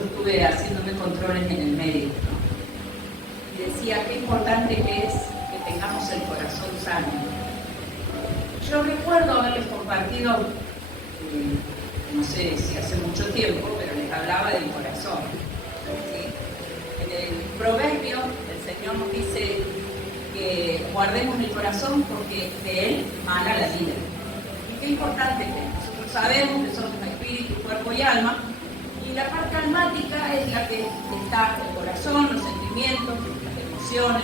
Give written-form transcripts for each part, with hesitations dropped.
yo estuve haciéndome controles en el médico, ¿no? Y decía qué importante que es que tengamos el corazón sano. Yo recuerdo haberles compartido, no sé si hace mucho tiempo, pero les hablaba del corazón, ¿sí? En el proverbio el Señor nos dice que guardemos el corazón porque de él mana la vida. Y qué importante que nosotros sabemos que somos espíritu, cuerpo y alma, y la parte almática es la que está el corazón, los sentimientos, las emociones,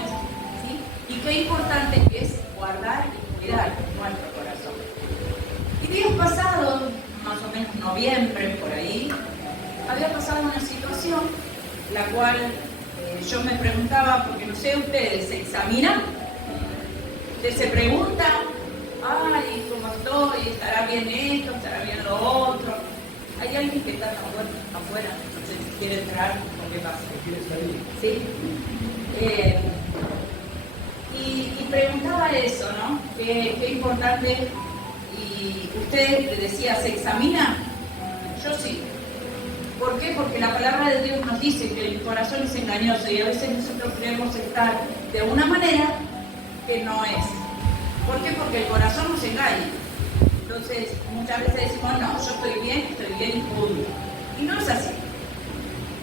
¿sí? Y qué importante que es guardar y cuidar nuestro corazón. Y días pasados, más o menos noviembre, por ahí, había pasado una situación la cual yo me preguntaba, porque no sé, ustedes se examinan, ustedes se preguntan, ay, ¿cómo estoy? ¿Estará bien esto? ¿Estará bien lo otro? ¿Hay alguien que está afuera? No sé si quiere entrar o qué pasa. ¿Quiere salir? Sí. Y preguntaba eso, ¿no? Qué importante. Y usted le decía, ¿se examina? Yo sí. ¿Por qué? Porque la palabra de Dios nos dice que el corazón es engañoso y a veces nosotros queremos estar de una manera que no es. ¿Por qué? Porque el corazón nos engaña. Entonces, muchas veces decimos, no, yo estoy bien y punto. Y no es así.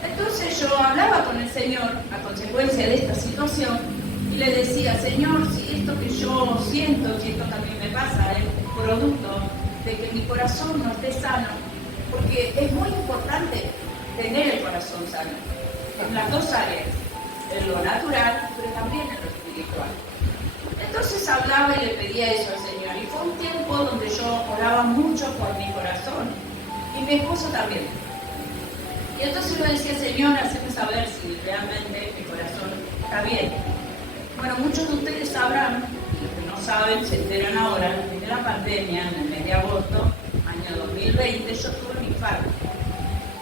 Entonces yo hablaba con el Señor a consecuencia de esta situación y le decía, Señor, si esto que yo siento, si esto también me pasa, es producto de que mi corazón no esté sano, porque es muy importante tener el corazón sano, en las dos áreas, en lo natural, pero también en lo espiritual. Entonces hablaba y le pedía eso al Señor, y fue un tiempo donde yo oraba mucho por mi corazón, y mi esposo también. Y entonces yo le decía, Señor, hazme saber si realmente mi corazón está bien. Bueno, muchos de ustedes sabrán, y los que no saben se enteran ahora, en la primera pandemia, en el mes de agosto, año 2020, yo tuve un infarto,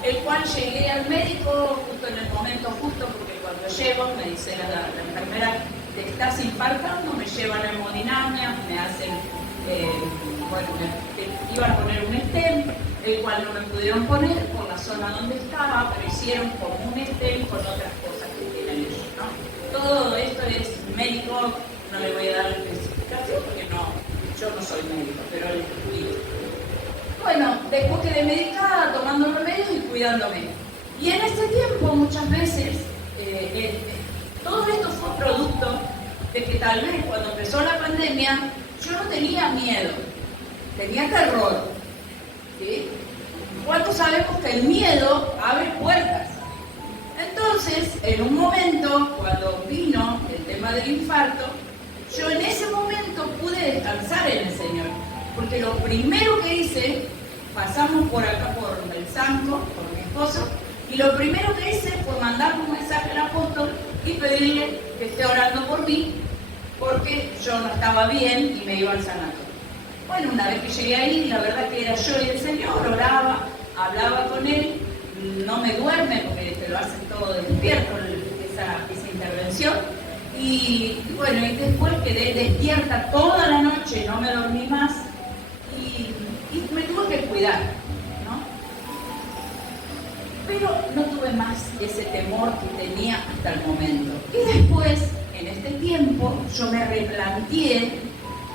el cual llegué al médico justo en el momento justo, porque cuando llego me dice la enfermera, te estás infartando, me llevan a hemodinamia, me hacen, me iban a poner un stent, el cual no me pudieron poner por la zona donde estaba, pero hicieron como un stent con otras cosas que tienen ellos, ¿no? Todo esto es médico, no le voy a dar especificación porque yo no soy médico, pero les explico. Bueno, después quedé medicada, tomando remedios y cuidándome. Y en ese tiempo, muchas veces, todo esto fue producto de que tal vez cuando empezó la pandemia, yo no tenía miedo, tenía terror. ¿Sí? ¿Cuántos sabemos que el miedo abre puertas? Entonces, en un momento, cuando vino el tema del infarto, yo en ese momento pude descansar en el Señor. Porque lo primero que hice, pasamos por acá por el Sanco, por mi esposo, y lo primero que hice fue mandarle un mensaje al apóstol y pedirle que esté orando por mí, porque yo no estaba bien y me iba al sanatorio. Bueno, una vez que llegué ahí, la verdad que era yo y el Señor, oraba, hablaba con él, no me duerme porque te lo hacen todo despierto esa intervención. Y bueno, y después quedé despierta toda la noche, no me dormí más y me tuve que cuidar, ¿no? Pero no tuve más ese temor que tenía hasta el momento. Y después, en este tiempo, yo me replanteé,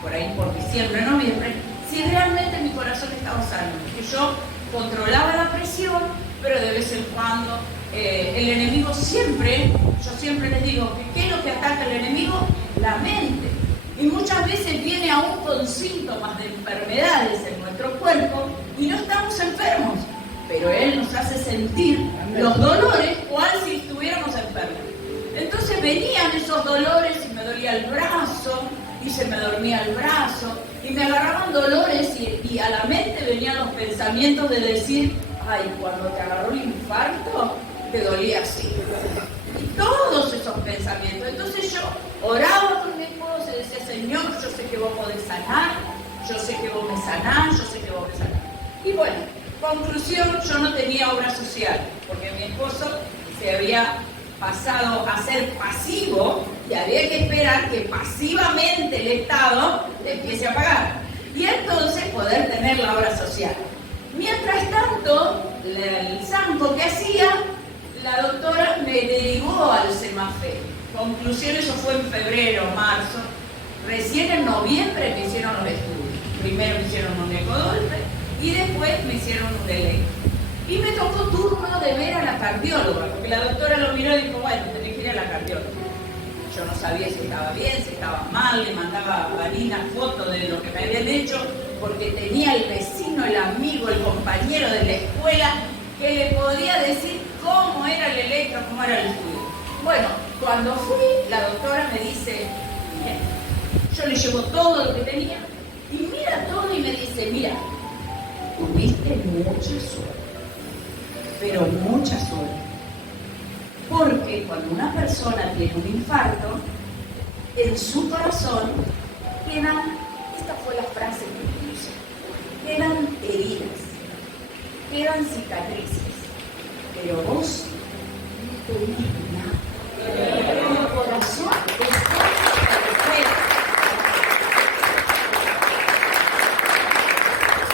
por ahí por diciembre, noviembre, si realmente mi corazón estaba sano, que yo controlaba la presión, pero de vez en cuando el enemigo siempre, yo siempre les digo, ¿qué es lo que ataca el enemigo? La mente. Y muchas veces viene aún con síntomas de enfermedades en nuestro cuerpo y no estamos enfermos, pero él nos hace sentir los dolores cual si estuviéramos enfermos. Entonces venían esos dolores y me dolía el brazo, y se me dormía el brazo, y me agarraban dolores y a la mente venían los pensamientos de decir, ay, cuando te agarró el infarto, te dolía así. Y todos esos pensamientos. Entonces yo oraba con mi esposo y decía, Señor, yo sé que vos podés sanar, yo sé que vos me sanás, yo sé que vos me sanás. Y bueno, conclusión, yo no tenía obra social, porque mi esposo se había pasado a ser pasivo y había que esperar que pasivamente el Estado le empiece a pagar y entonces poder tener la obra social. Mientras tanto, el santo que hacía la doctora me derivó al Semafé. Conclusión, eso fue en febrero, marzo. Recién en noviembre me hicieron los estudios. Primero me hicieron un ecodolpe y después me hicieron un electro. Y me tocó turno de ver a la cardióloga, porque la doctora lo miró y dijo, bueno, tenés que ir a la cardióloga. Yo no sabía si estaba bien, si estaba mal, le mandaba a Vanina fotos de lo que me habían hecho, porque tenía el vecino, el amigo, el compañero de la escuela, que le podía decir cómo era el electro, cómo era el estudio. Bueno, cuando fui, la doctora me dice, bien, yo le llevo todo lo que tenía, y mira todo y me dice, mira, tuviste mucha suerte, pero mucha suerte. Porque cuando una persona tiene un infarto, en su corazón quedan, esta fue la frase que puse, quedan heridas, quedan cicatrices, pero vos no tenés nada. Tu corazón está perfecto.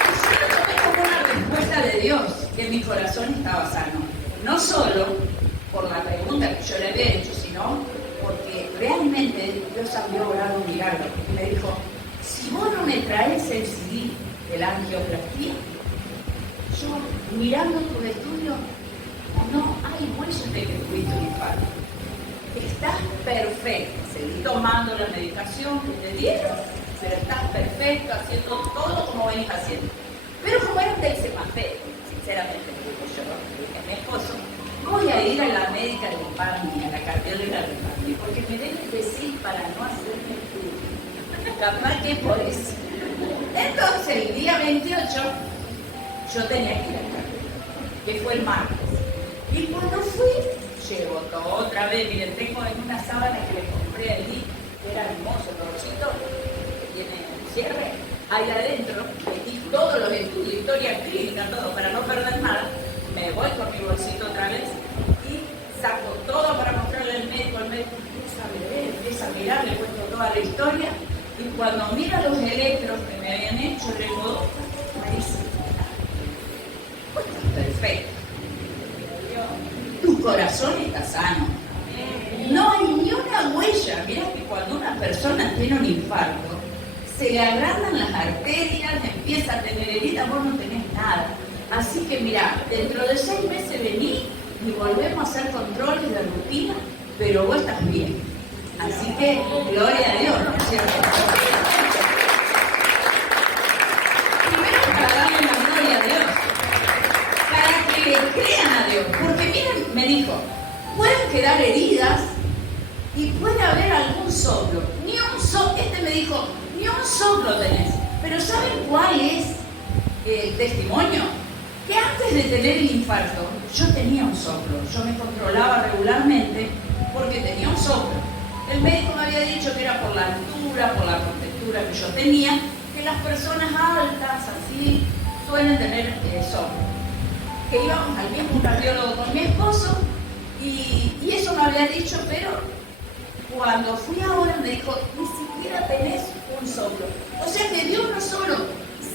Y yo lo tomé como una respuesta de Dios, que mi corazón estaba sano. No solo por la pregunta que yo le había hecho, sino porque realmente Dios había obrado un milagro. Y me dijo, si vos no me traes el CD de la angiografía, yo mirando tus estudios, no hay huellas de que tuviste un infarto. Estás perfecto, seguí tomando la medicación que te dieron, pero estás perfecto, haciendo todo como venís haciendo. Pero como era del Semafé, sinceramente, yo le dije a mi esposo, voy a ir a la médica de Pami, a la cardióloga de Pami, porque me deben decir para no hacerme estudio. Capaz que por eso. Entonces, el día 28, yo tenía que ir al cardiólogo, que fue el martes. Y cuando fui, llevo todo otra vez, miren, tengo en una sábana que le compré allí, que era hermoso, el bolsito, que tiene cierre. Ahí adentro metí todos los estudios, historia clínica, todo, para no perder nada. Me voy con mi bolsito otra vez y saco todo para mostrarle al médico. El médico empieza a leer, empieza a mirar, le cuento toda la historia. Y cuando mira los electros que me habían hecho, le digo, me dice, pues estás perfecto. Tu corazón está sano. No hay ni una huella. Mira que cuando una persona tiene un infarto, se le agrandan las arterias, empieza a tener heridas, vos no tenés nada. Así que mira, dentro de 6 meses vení y volvemos a hacer controles de rutina, pero vos estás bien. Así que, gloria a Dios, ¿no es cierto? Primero para darle la gloria a Dios, para que le crean a Dios. Porque miren, me dijo, pueden quedar heridas y puede haber algún soplo. Ni un soplo, me dijo, ni un soplo tenés. Pero ¿saben cuál es el testimonio? Que antes de tener el infarto, yo tenía un soplo. Yo me controlaba regularmente porque tenía un soplo. El médico me había dicho que era por la altura, por la contextura que yo tenía, que las personas altas, así, suelen tener soplo. Que íbamos al mismo cardiólogo con mi esposo y eso me había dicho, pero cuando fui ahora me dijo, ni siquiera tenés un soplo. O sea que Dios no solo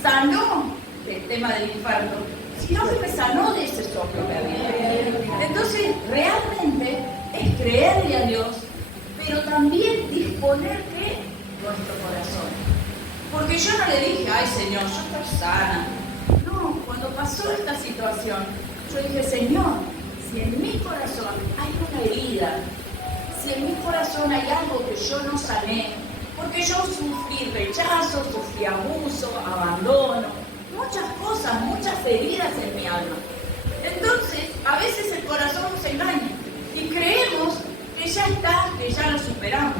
sanó el tema del infarto, sino que me sanó de ese soplo que había. Entonces, realmente es creerle a Dios, pero también disponer de nuestro corazón. Porque yo no le dije, ay Señor, yo estoy sana. No, cuando pasó esta situación, yo dije, Señor, si en mi corazón hay una herida, si en mi corazón hay algo que yo no sané, porque yo sufrí rechazo, sufrí abuso, abandono, muchas cosas, muchas heridas en mi alma. Entonces, a veces el corazón nos engaña y creemos que ya está, que ya lo superamos.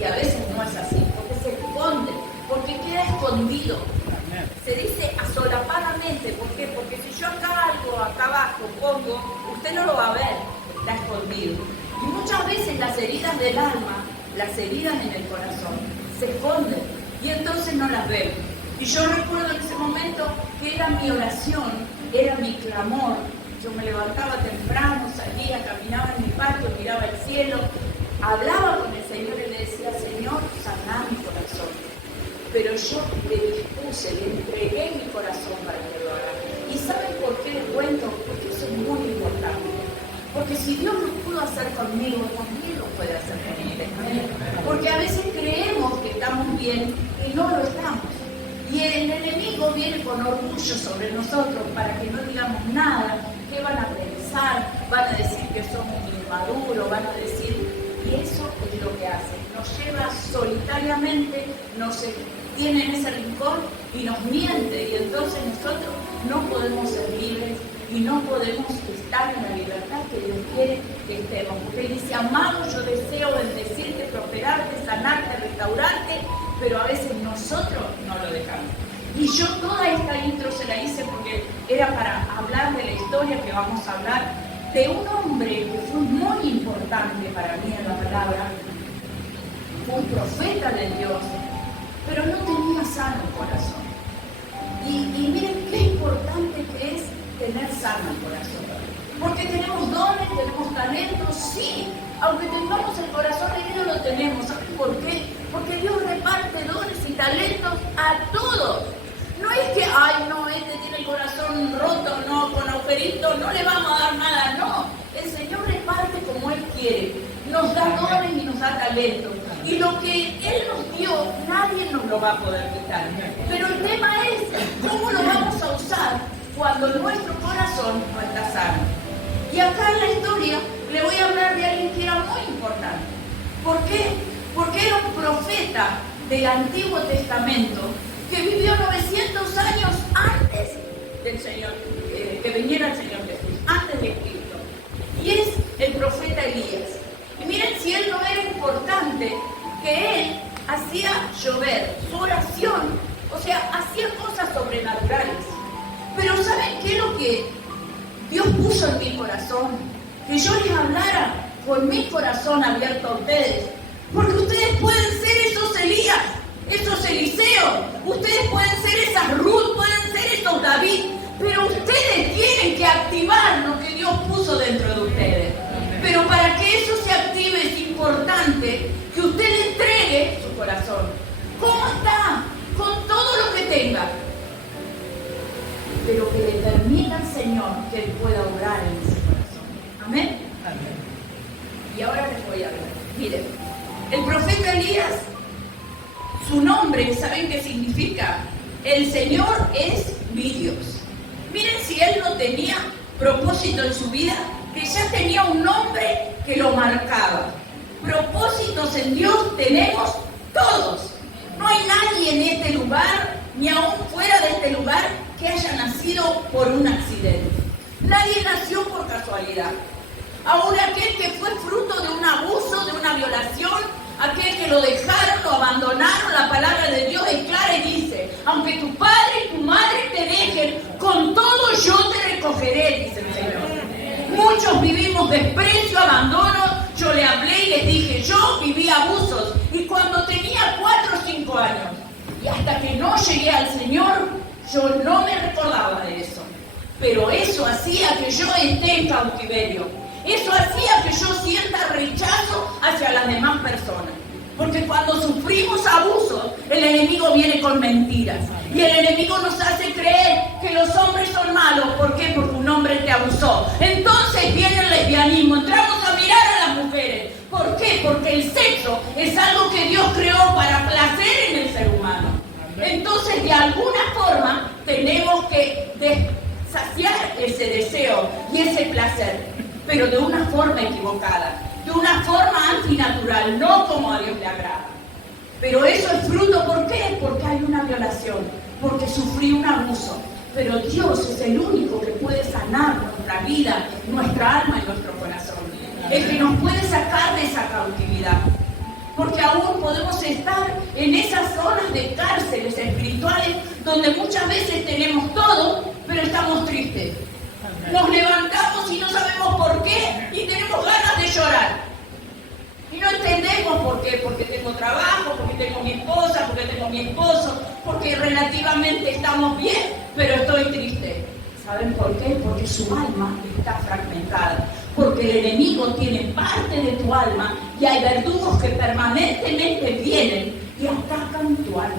Y a veces no es así, porque se esconde, porque queda escondido. Se dice asolapadamente, ¿por qué? Porque si yo acá algo, acá abajo pongo, usted no lo va a ver, está escondido. Y muchas veces las heridas del alma, las heridas en el corazón, se esconden y entonces no las vemos. Y yo recuerdo en ese momento que era mi oración, era mi clamor. Yo me levantaba temprano, salía, caminaba en mi patio, miraba el cielo, hablaba con el Señor y le decía, Señor, saná mi corazón. Pero yo le dispuse, le entregué mi corazón para que lo haga. ¿Y saben por qué les cuento? Porque eso es muy importante. Porque si Dios lo pudo hacer conmigo, también lo puede hacer con ustedes. Porque a veces creemos que estamos bien y no lo estamos. Y el enemigo viene con orgullo sobre nosotros para que no digamos nada. ¿Qué van a pensar? Van a decir que somos inmaduros, van a decir... Y eso es lo que hace. Nos lleva solitariamente, nos tiene en ese rincón y nos miente. Y entonces nosotros no podemos ser libres y no podemos estar en la libertad que Dios quiere que estemos. Porque Él dice, amado, yo deseo bendecirte, prosperarte, sanarte, restaurarte, pero a veces nosotros no lo dejamos. Y yo toda esta intro se la hice porque era para hablar de la historia que vamos a hablar, de un hombre que fue muy importante para mí en la palabra, un profeta de Dios, pero no tenía sano corazón. Y miren qué importante que es tener sano el corazón. Porque tenemos dones, tenemos talentos, sí, aunque tengamos el corazón herido lo tenemos. ¿Saben por qué? Porque Dios reparte dones y talentos a todos. No es que, ay, no, este tiene el corazón roto, no, con agujerito, no le vamos a dar nada, no. El Señor reparte como Él quiere. Nos da dones y nos da talentos. Y lo que Él nos dio, nadie nos lo va a poder quitar. Pero el tema es, ¿cómo lo vamos a usar cuando nuestro corazón no está sano? Y acá en la historia le voy a hablar de alguien que era muy importante. ¿Por qué? Porque era un profeta del Antiguo Testamento que vivió 900 años antes del Señor, que viniera el Señor Jesús, antes de Cristo. Y es el profeta Elías. Y miren si él no era importante, que él hacía llover, su oración, o sea, hacía cosas sobrenaturales. Pero ¿saben qué es lo que Dios puso en mi corazón? Que yo les hablara con mi corazón abierto a ustedes. Porque ustedes pueden ser esos Elías, esos Eliseos, ustedes pueden ser esas Ruth, pueden ser esos David, pero ustedes tienen que activar lo que Dios puso dentro de ustedes. Pero para que eso se active es importante que usted le entregue su corazón. ¿Cómo está? Con todo lo que tenga. Pero que determine al Señor que Él pueda obrar en ese corazón. ¿Amén? Amén. Y ahora les voy a hablar. Miren, el profeta Elías, su nombre, ¿saben qué significa? El Señor es mi Dios. Miren si él no tenía propósito en su vida, que ya tenía un nombre que lo marcaba. Propósitos en Dios tenemos todos. No hay nadie en este lugar, ni aún fuera de este lugar, que haya nacido por un accidente. Nadie nació por casualidad. Aún aquel que fue fruto de un abuso, de una violación, aquel que lo dejaron, lo abandonaron, la palabra de Dios es clara y dice, aunque tu padre y tu madre te dejen, con todo yo te recogeré, dice el Señor. Muchos vivimos desprecio, abandono. Yo le hablé y les dije, yo viví abusos, y cuando tenía 4 o 5 años, y hasta que no llegué al Señor, yo no me recordaba de eso. Pero eso hacía que yo esté en cautiverio. Eso hacía que yo sienta rechazo hacia las demás personas. Porque cuando sufrimos abusos, el enemigo viene con mentiras. Y el enemigo nos hace creer que los hombres son malos. ¿Por qué? Porque un hombre te abusó. Entonces viene el lesbianismo. Entramos a mirar a las mujeres. ¿Por qué? Porque el sexo es algo que Dios creó para placer en el ser humano. Entonces, de alguna forma, tenemos que saciar ese deseo y ese placer. Pero de una forma equivocada, de una forma antinatural, no como a Dios le agrada. Pero eso es fruto, ¿por qué? Porque hay una violación, porque sufrí un abuso. Pero Dios es el único que puede sanar nuestra vida, nuestra alma y nuestro corazón. El que nos puede sacar de esa cautividad. Porque aún podemos estar en esas zonas de cárceles espirituales donde muchas veces tenemos todo, pero estamos tristes. Nos levantamos y no sabemos por qué y tenemos ganas de llorar. Y no entendemos por qué, porque tengo trabajo, porque tengo mi esposa, porque tengo mi esposo, porque relativamente estamos bien, pero estoy triste. ¿Saben por qué? Porque su alma está fragmentada. Porque el enemigo tiene parte de tu alma y hay verdugos que permanentemente vienen y atacan tu alma.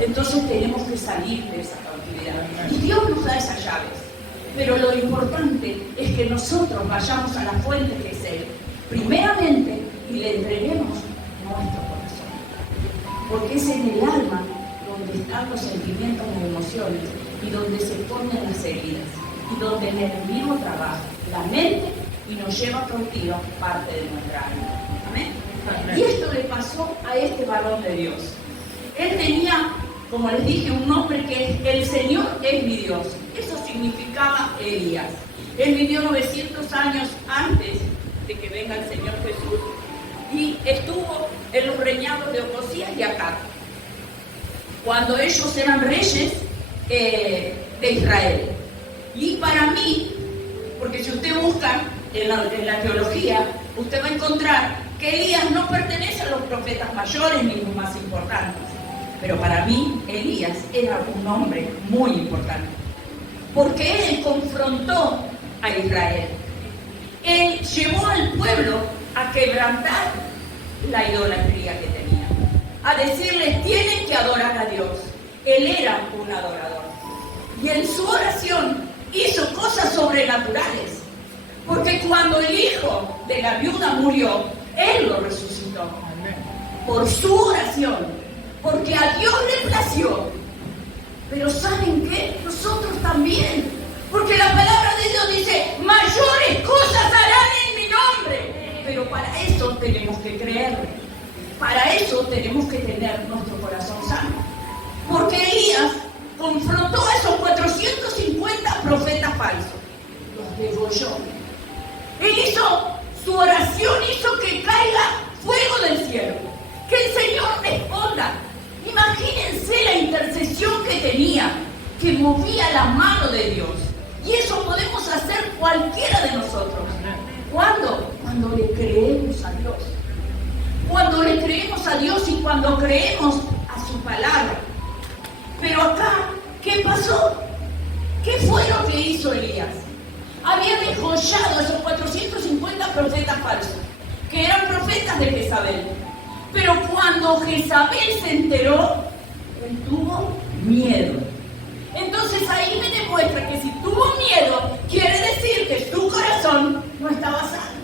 Entonces tenemos que salir de esa cautividad. Y Dios nos da esas llaves. Pero lo importante es que nosotros vayamos a la fuente que es Él, primeramente, y le entreguemos nuestro corazón. Porque es en el alma donde están los sentimientos, las emociones, y donde se ponen las heridas, y donde el enemigo trabaja la mente y nos lleva cautiva parte de nuestra alma. ¿Amén? Amén. Y esto le pasó a este varón de Dios. Él tenía, como les dije, un nombre que es el Señor es mi Dios. Eso significaba Elías. Él vivió 900 años antes de que venga el Señor Jesús y estuvo en los reinados de Ocosías y Acab, cuando ellos eran reyes de Israel. Y para mí, porque si usted busca en la teología, usted va a encontrar que Elías no pertenece a los profetas mayores ni los más importantes. Pero para mí, Elías era un hombre muy importante, porque él confrontó a Israel. Él llevó al pueblo a quebrantar la idolatría que tenía, a decirles, tienen que adorar a Dios. Él era un adorador. Y en su oración hizo cosas sobrenaturales, porque cuando el hijo de la viuda murió, él lo resucitó. Por su oración. Porque a Dios le plació. Pero ¿saben qué? Nosotros también. Porque la palabra de Dios dice, mayores cosas harán en mi nombre. Pero para eso tenemos que creerle. Para eso tenemos que tener nuestro corazón sano. Porque Elías confrontó a esos 450 profetas falsos. Los degolló. Él hizo su oración, hizo que caiga fuego del cielo. Que el Señor responda. Imagínense la intercesión que tenía, que movía la mano de Dios. Y eso podemos hacer cualquiera de nosotros. ¿Cuándo? Cuando le creemos a Dios. Cuando le creemos a Dios y cuando creemos a su palabra. Pero acá, ¿qué pasó? ¿Qué fue lo que hizo Elías? Había degollado a esos 450 profetas falsos, que eran profetas de Jezabel. Pero cuando Jezabel se enteró, él tuvo miedo. Entonces ahí me demuestra que si tuvo miedo, quiere decir que su corazón no estaba sano.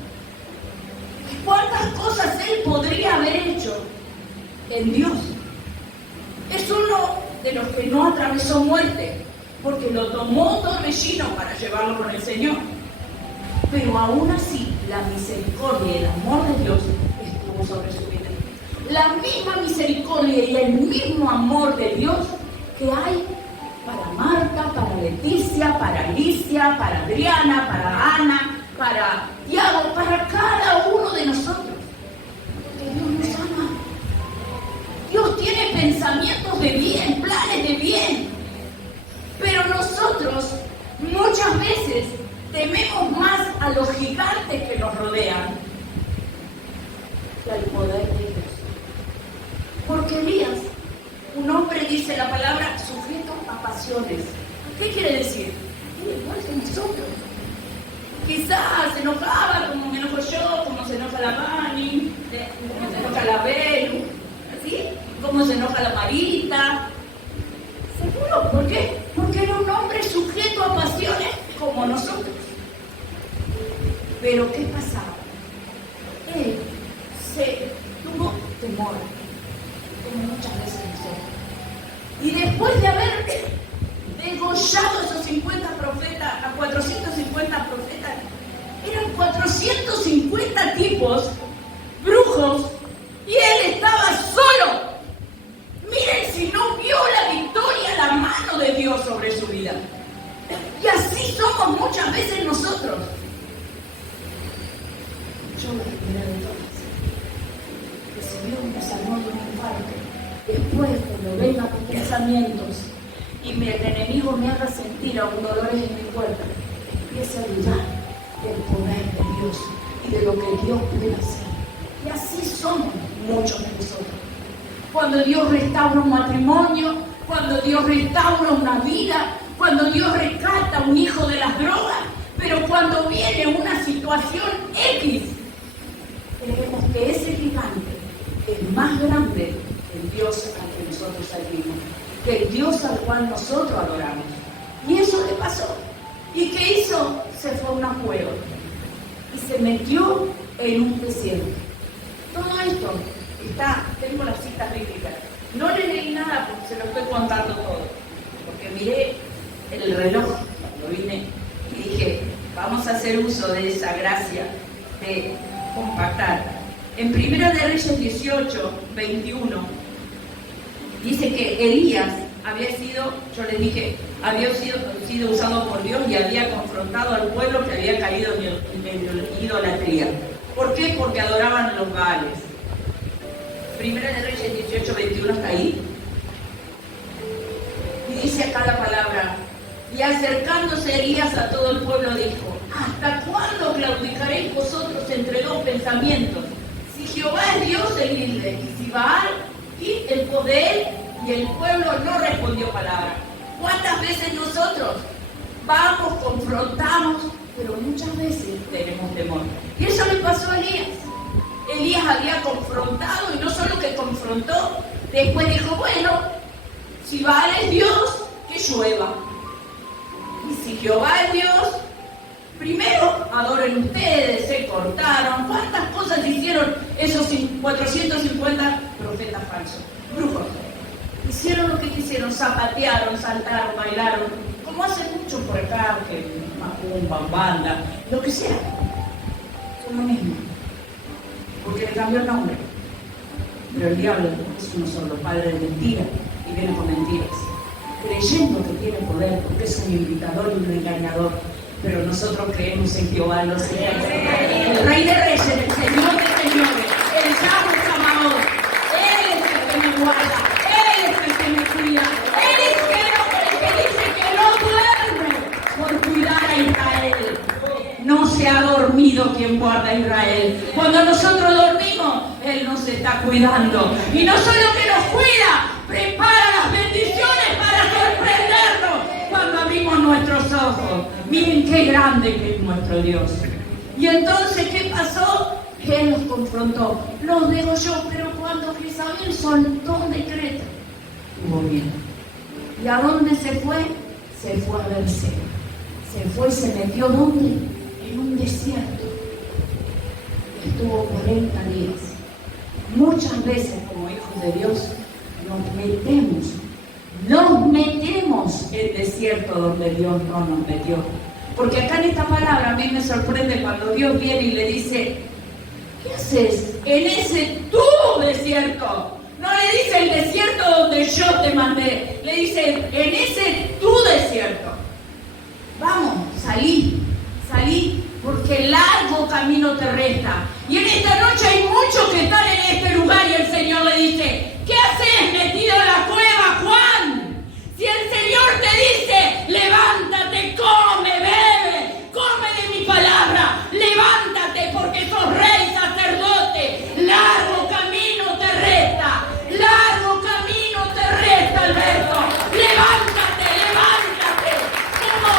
¿Cuántas cosas él podría haber hecho en Dios? Es uno de los que no atravesó muerte, porque lo tomó torbellino para llevarlo con el Señor. Pero aún así, la misericordia y el amor de Dios estuvo sobre su vida. La misma misericordia y el mismo amor de Dios que hay para Marta, para Leticia, para Alicia, para Adriana, para Ana, para Tiago, para cada uno de nosotros. Porque Dios nos ama. Dios tiene pensamientos de bien, planes de bien. Pero nosotros muchas veces tememos más a los gigantes que nos rodean que al poder de Dios. Porque Elías, un hombre, dice la palabra, sujeto a pasiones. ¿Qué quiere decir? Igual que nosotros. Quizás se enojaba como me enojo yo, como se enoja la Mani, como se enoja la Belu, ¿sí? Como se enoja la Marita. ¿Seguro? ¿Por qué? Porque era un hombre sujeto a pasiones como nosotros. Pero ¿qué pasaba? Él se tuvo temor, como muchas veces nosotros. Y después de haber degollado a esos 50 profetas, a 450 profetas, eran 450 tipos brujos y él estaba solo. Miren si no vio la victoria, la mano de Dios sobre su vida. Y así somos muchas veces nosotros. Yo la primera de todas, que si Dios me salvó de un infarto, después cuando vengan mis pensamientos y el enemigo me haga sentir aún dolores en mi cuerpo, empiece a dudar del poder de Dios y de lo que Dios puede hacer. Y así somos muchos de nosotros. Cuando Dios restaura un matrimonio, cuando Dios restaura una vida, cuando Dios rescata a un hijo de las drogas, pero cuando viene una situación X, creemos que ese gigante es más grande que el Dios al que nosotros servimos, que el Dios al cual nosotros adoramos. Y eso le pasó. ¿Y qué hizo? Se fue a una cueva y se metió en un desierto. Todo esto está, tengo las citas bíblicas. No le leí nada porque se lo estoy contando todo. Porque miré el reloj cuando vine y dije, vamos a hacer uso de esa gracia de compactar. En 1 de Reyes 18, 21, dice que Elías había sido, yo les dije, había sido usado por Dios y había confrontado al pueblo que había caído en idolatría. ¿Por qué? Porque adoraban los Baales. 1 de Reyes 18, 21 está ahí. Y dice acá la palabra, y acercándose Elías a todo el pueblo dijo, ¿hasta cuándo claudicaréis vosotros entre dos pensamientos? Si Jehová es Dios, seguidle, y si Baal, y el poder, y el pueblo no respondió palabra. ¿Cuántas veces nosotros vamos, confrontamos, pero muchas veces tenemos temor? Y eso le pasó a Elías. Elías había confrontado, y no solo que confrontó, después dijo, bueno, si Baal es Dios, que llueva. Y si Jehová es Dios, primero adoren ustedes, se cortaron. ¿Cuántas cosas hicieron esos 450 profetas falsos? Brujos. Hicieron lo que quisieron, zapatearon, saltaron, bailaron, como hacen mucho por acá, que macumba, banda, lo que sea. Son lo mismo. Porque le cambió el nombre. Pero el diablo es uno solo, padre de mentira, y viene con mentiras. Creyendo que tiene poder, porque es un invitador y un engañador. Pero nosotros creemos en Jehová, los señores. El Rey de Reyes, el Señor de Señores, el Yahweh Sabaoth. Él es el que me guarda, Él es el que me cuida, Él es el que dice que no duerme por cuidar a Israel. No se ha dormido quien guarda a Israel. Cuando nosotros dormimos, Él nos está cuidando. Y no solo que nos cuida, prepara las bendiciones para sorprendernos cuando abrimos nuestros ojos. Miren qué grande que es nuestro Dios. Y entonces, ¿qué pasó? Él los confrontó, los degolló, pero cuando Jezabel soltó un decreto, tuvo miedo. ¿Y a dónde se fue? Se fue a Berseba. Se fue y se metió ¿dónde? En un desierto. Estuvo 40 días. Muchas veces como hijos de Dios nos metemos en desierto donde Dios no nos metió. Porque acá en esta palabra a mí me sorprende cuando Dios viene y le dice, ¿qué haces en ese tu desierto? No le dice el desierto donde yo te mandé, le dice en ese tu desierto. Vamos, salí, porque largo camino te resta. Y en esta noche hay muchos que están en este lugar y el Señor le dice, ¿qué haces metido en la cueva, Juan? Si el Señor te dice, levántate, come, bebe, come de mi palabra, levántate porque sos rey, sacerdote, largo camino te resta, Alberto, levántate, como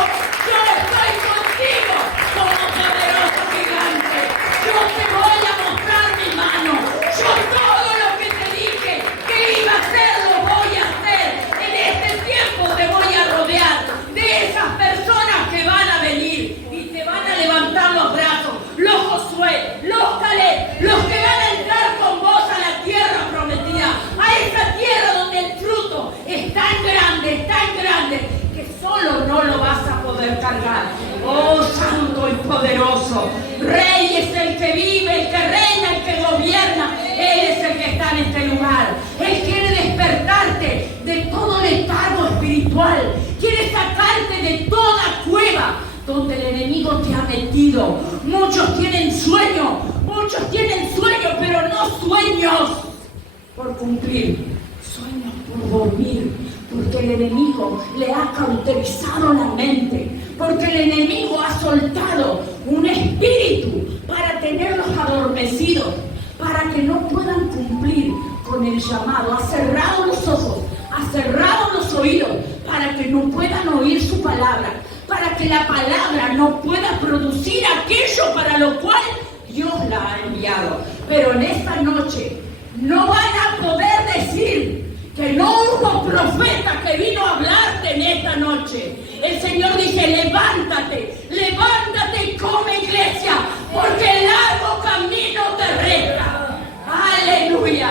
yo estoy contigo, como poderoso gigante, yo te voy a mostrar mi mano, yo todo lo que te dije que iba a hacer, lo voy a hacer, en este tiempo te voy a rodear de esas personas que van a venir y te van a levantar los brazos, los Josué, los Caleb, los que van a entrar con vos a la tierra prometida, a esa tierra donde el fruto es tan grande, que solo no lo vas a poder cargar. Oh, santo y poderoso, Rey es el que vive, el que reina, el que gobierna, Él es el que está en este lugar. Él quiere despertarte de todo letargo espiritual, quiere sacarte de toda cueva donde el enemigo te ha metido. Muchos tienen sueño, pero no sueños por cumplir, sueños por dormir, porque el enemigo le ha cauterizado la mente, porque el enemigo ha soltado un espíritu para tenerlos adormecidos, para que no puedan cumplir con el llamado. Ha cerrado los ojos, ha cerrado los oídos, para que no puedan oír su palabra, para que la palabra no pueda producir aquello para lo cual Dios la ha enviado. Pero en esta noche no van a poder decir que no hubo profeta que vino a hablarte en esta noche. El Señor dice, levántate levántate, levántate y come, iglesia, porque el largo camino te resta. Aleluya.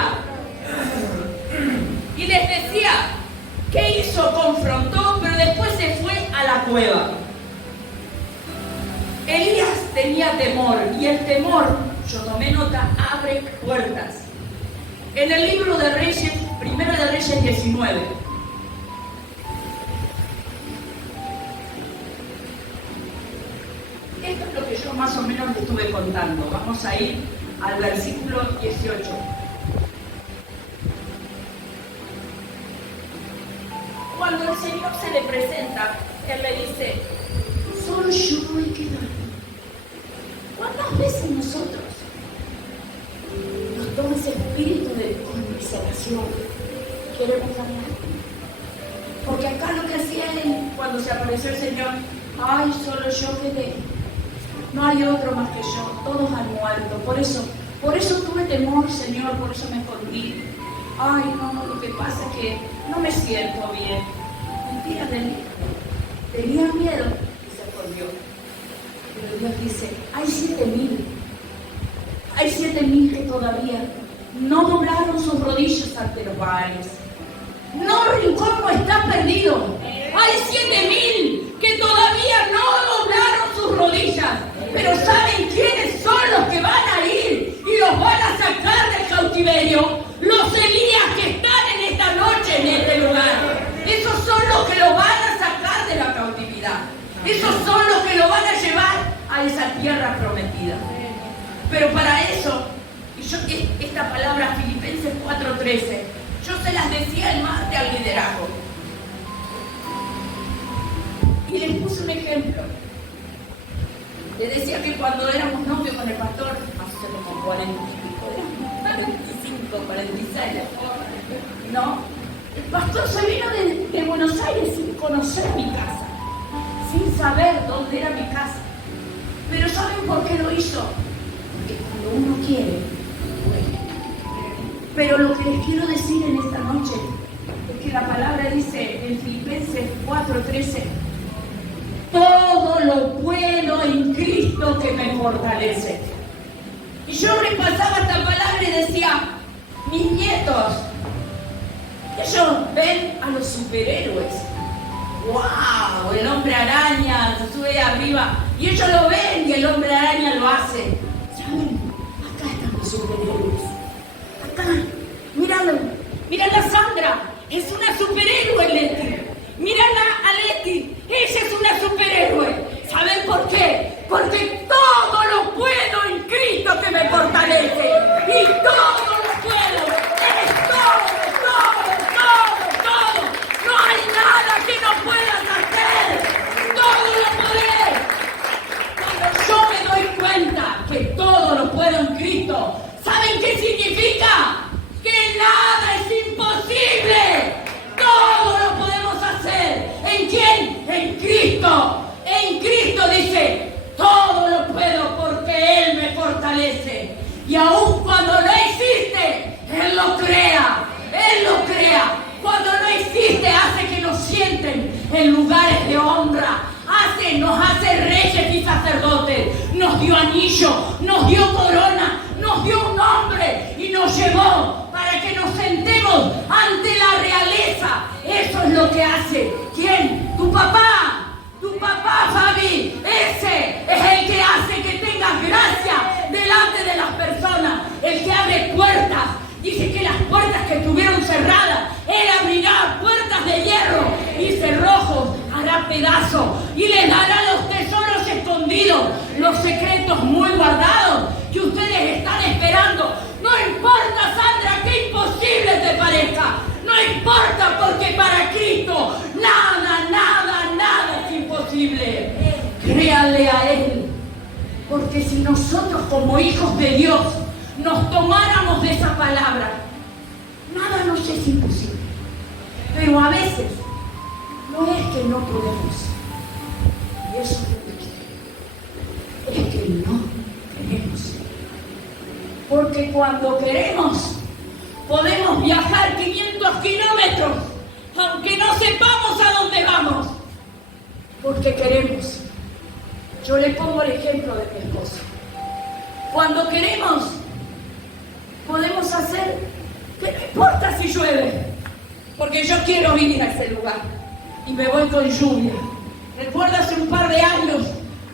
Y les decía, ¿qué hizo? Confrontó, pero después se fue a la cueva. Elías tenía temor, y el temor, yo tomé nota, abre puertas. En el libro de Reyes, Primera de Reyes 19. Esto es lo que yo más o menos le estuve contando. Vamos a ir al versículo 18. Cuando el Señor se le presenta, Él le dice, solo yo he quedado. ¿Cuántas veces nosotros nos toma ese espíritu de conmiseración? Queremos ganar. Porque acá lo que hacía él cuando se apareció el Señor, ay, solo yo quedé. No hay otro más que yo, todos han muerto. Por eso tuve temor, Señor, por eso me escondí. Ay, no, lo que pasa es que no me siento bien. Mentira de mí. Tenía miedo y se escondió. Pero Dios dice, hay 7,000. Hay 7,000 que todavía no doblaron sus rodillas ante los Baales. No, Rincón no está perdido. Hay 7,000 que todavía no doblaron sus rodillas. Pero ¿saben quiénes son los que van a ir y los van a sacar del cautiverio? Los Elías que están en esta noche en este lugar. Esos son los que lo van a sacar de la cautividad. Esos son los que lo van a llevar a esa tierra prometida. Pero para eso, y yo esta palabra Filipenses 4:13, yo se las decía el martes al liderazgo. Y les puse un ejemplo. Les decía que cuando éramos novios con el pastor, hace como 45, 46, ¿no? El pastor se vino de Buenos Aires sin conocer mi casa, sin saber dónde era mi casa. Pero ¿saben por qué lo hizo? Porque cuando uno quiere, puede. Pero lo que les quiero decir en esta noche es que la palabra dice en Filipenses 4:13, todo lo puedo en Cristo que me fortalece. Y yo repasaba esta palabra y decía, mis nietos, ellos ven a los superhéroes. ¡Wow! El hombre araña se sube arriba y ellos lo ven y el hombre araña lo hace. ¿Saben? Acá están los superhéroes. Acá. Míralo. Mírala a Sandra. Es una superhéroe, Leti. Mírala a Leti. Ella es una superhéroe. ¿Saben por qué? Porque todo lo puedo en Cristo que me fortalece. Y todo lo puedo. Es todo. No hay nada que no puedas hacer. Todo lo podés. Cuando yo me doy cuenta que todo lo puedo en Cristo, ¿saben qué significa? Que nada es imposible. Todo lo podemos hacer. ¿En quién? En Cristo. En Cristo dice, todo lo puedo porque Él me fortalece. Y aun cuando no existe, Él lo crea. Él lo crea. Cuando no existe, hace que nos sienten en lugares de honra. Nos hace reyes y sacerdotes. Nos dio anillo, nos dio corona, nos dio un nombre y nos llevó para que nos sentemos ante la realeza. Eso es lo que hace. ¿Quién? Tu papá. Tu papá, Fabi. Ese es el que hace que tengas gracia delante de las personas. El que abre puertas. Dice que las puertas que estuvieron cerradas, Él abrirá puertas de hierro y cerrojos hará pedazos y les dará los tesoros escondidos, los secretos muy guardados que ustedes están esperando. No importa, Sandra, qué imposible te parezca. No importa, porque para Cristo nada es imposible. Créanle a Él, porque si nosotros como hijos de Dios nos tomáramos de esa palabra, nada nos es imposible. Pero a veces no es que no podemos, y eso es lo que quiero, es que no queremos. Porque cuando queremos, podemos viajar 500 kilómetros, aunque no sepamos a dónde vamos, porque queremos. Yo le pongo el ejemplo de mi esposo. Cuando queremos, podemos hacer que no importa si llueve, porque yo quiero venir a ese lugar y me voy con lluvia. Recuerdo hace un par de años,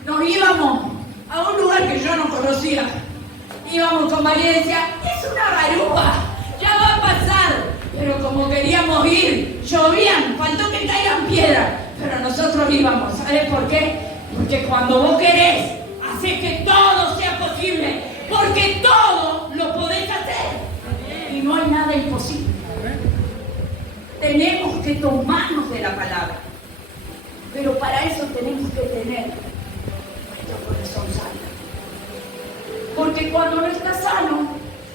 nos íbamos a un lugar que yo no conocía. Íbamos con María y decía, es una garúa, ya va a pasar. Pero como queríamos ir, llovían, faltó que caigan piedras. Pero nosotros íbamos, ¿sabes por qué? Porque cuando vos querés, haces que todo sea posible. Porque todo lo podés hacer. Y no hay nada imposible. Tenemos que tomarnos de la palabra. Pero para eso tenemos que tener nuestro corazón sano. Porque cuando no está sano,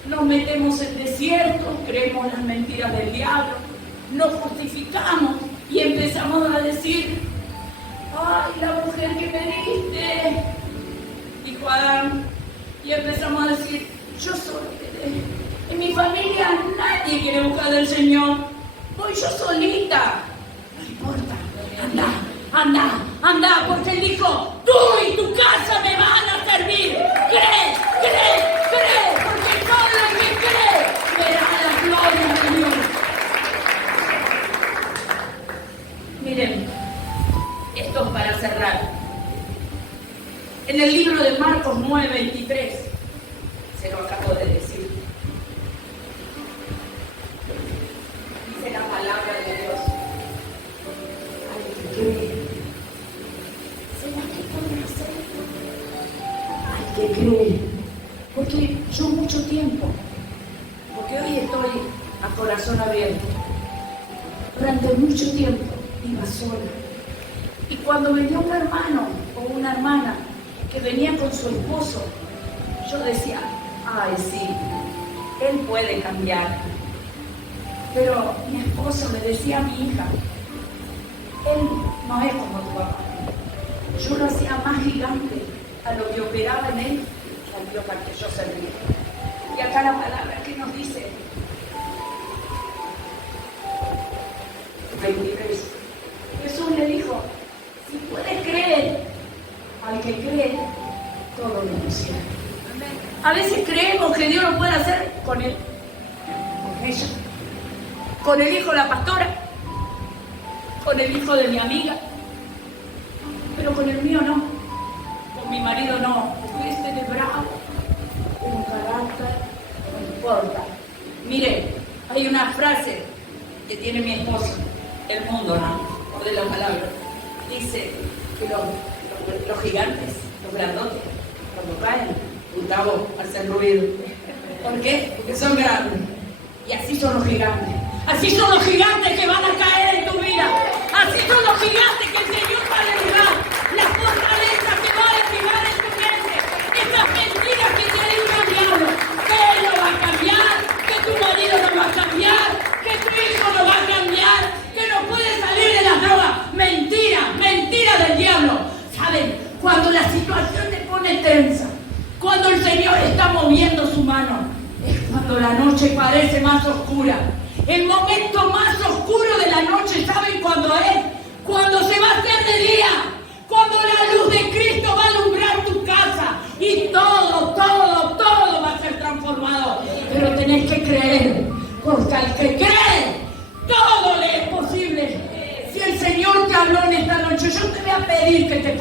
nos metemos en desiertos, creemos las mentiras del diablo, nos justificamos y empezamos a decir, ay, la mujer que me diste, dijo Adán, y empezamos a decir, yo solo quedé. En mi familia nadie quiere buscar del Señor, voy yo solita. No importa, anda, porque Él dijo, tú y tu casa me van a servir. Cree, porque todo el que cree verá la gloria de Dios. Miren, esto es para cerrar. En el libro de Marcos 9:23, se lo acabo de decir, dice la palabra de Dios, al que cree, ¿será que puede hacer? Al que cree. Porque yo mucho tiempo, porque hoy estoy a corazón abierto, durante mucho tiempo iba sola. Y cuando venía un hermano o una hermana que venía con su esposo, yo decía, ay sí, él puede cambiar. Pero mi esposo le decía a mi hija, él no es como tu papá. Yo lo hacía más gigante a lo que operaba en él, al Dios al que yo servía. Y acá la palabra que nos dice, 23, Jesús le dijo, si puedes creer, al que cree, todo lo posible. A veces creemos que Dios lo puede hacer con él, con ella, con el hijo de la pastora, con el hijo de mi amiga, pero con el mío no, con mi marido no, porque este de bravo, con un carácter, no importa. Mire, hay una frase que tiene mi esposo, el mundo, ¿no? Por de la palabra, dice que los gigantes, los grandotes, cuando caen, Gustavo, hacen ruido. ¿Por qué? Porque son grandes. Y así son los gigantes. Así son los gigantes que van a caer en tu vida. Así son los gigantes que el Señor va a derribar. La fortaleza que va a derribar en tu mente. Esas mentiras que te dice el diablo. Que él no va a cambiar. Que tu marido no va a cambiar. Que tu hijo no va a cambiar. Que no puede salir de las drogas. Mentira del diablo. ¿Saben? Cuando la situación te pone tensa. Cuando el Señor está moviendo su mano, es cuando la noche parece más oscura. El momento más oscuro de la noche, ¿saben cuándo es? Cuando se va a hacer de día. Cuando la luz de Cristo va a alumbrar tu casa. Y todo va a ser transformado. Pero tenés que creer, porque al que cree, todo le es posible. Si el Señor te habló en esta noche, yo te voy a pedir que te pongas.